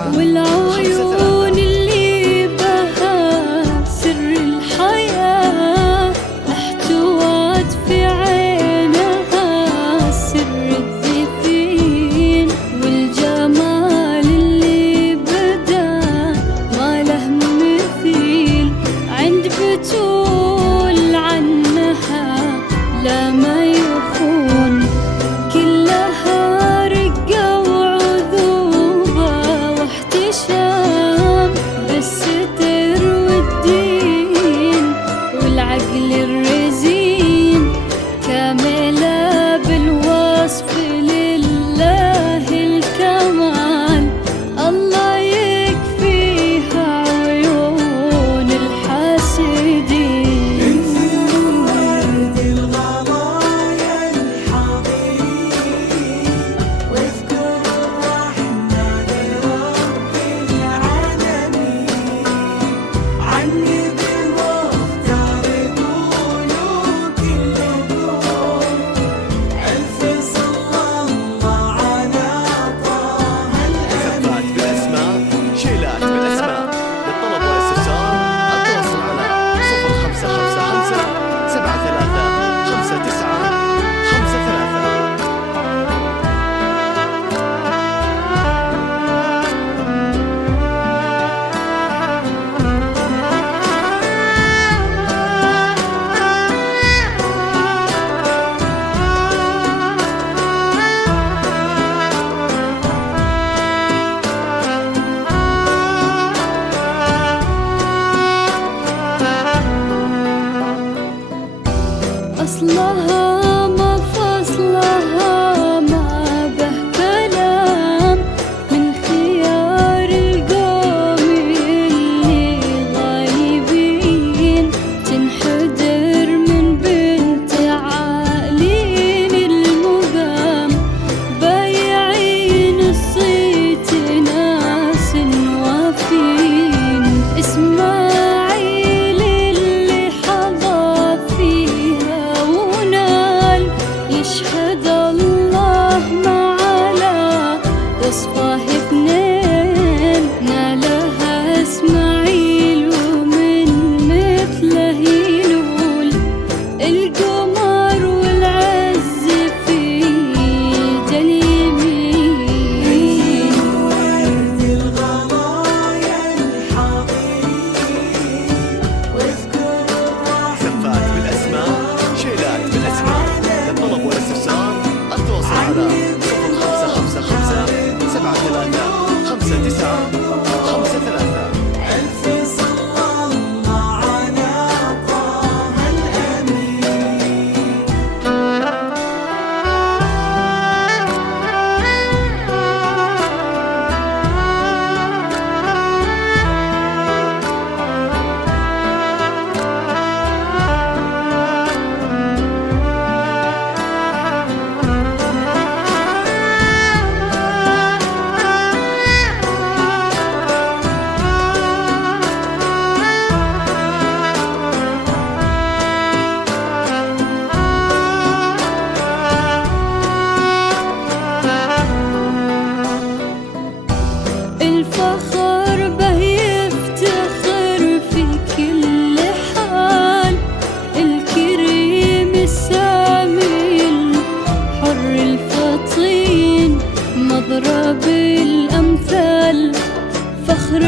9 والعيون اللي بها سر الحياة محتوات في عينها سر الذفين، والجمال اللي بدا ما له مثيل عند بتول عنها لا ما يخون، كلها رقة وعذوبة واحتشام بالستر والدين والعقل الرزين، كاملة بالوصف لله الكمال، الله يكفيها عيون الحاسدين. أصلها ما فصلها ما به كلام من خيار القوم اللي غايبين، تنحدر من بنت عالين المقام، بايعين الصيت ناس وافين، إسماعيل اللي حظى فيها يشهد الله ما على وصفه اثنين، نالها اسماعيل ومن مثله ينول القمر والعز في يد اليمين. ورد الغلايا الحضير واذكر زفات بالأسماء شيلات بالأسماء، للطلب والاستفسار التواصل على 0555 73 5953. ألف صلى الله على طه الأمين. الفخر به يفتخر في كل حال، الكريم السامي الحر الفطين مضرب الأمثال، فخر